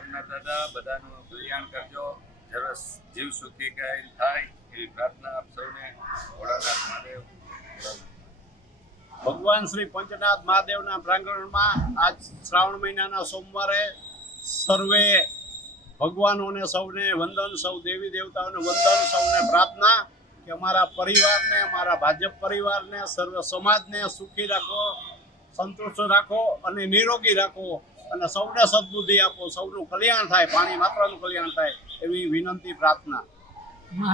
સોમનાથ દાદા બધાનું કલ્યાણ કરજો, સરસ જીવ સુખી થાય એવી પ્રાર્થના આપ સૌને. ભોળાનાથ મહાદેવ. ભગવાન શ્રી પંચનાથ મહાદેવના પ્રાંગણમાં આજ શ્રાવણ મહિનાના સોમવારે સર્વે ભગવાનોને સૌને વંદન, સૌ દેવી દેવતાઓને વંદન, સૌને પ્રાર્થના કે અમારા પરિવારને, અમારા ભાજપ પરિવારને, સર્વ સમાજને સુખી રાખો, સંતુષ્ટ રાખો અને નિરોગી રાખો અને સૌને સદબુદ્ધિ આપો, સૌનું કલ્યાણ થાય, પાણી માત્રનું કલ્યાણ થાય એવી વિનંતી, પ્રાર્થના.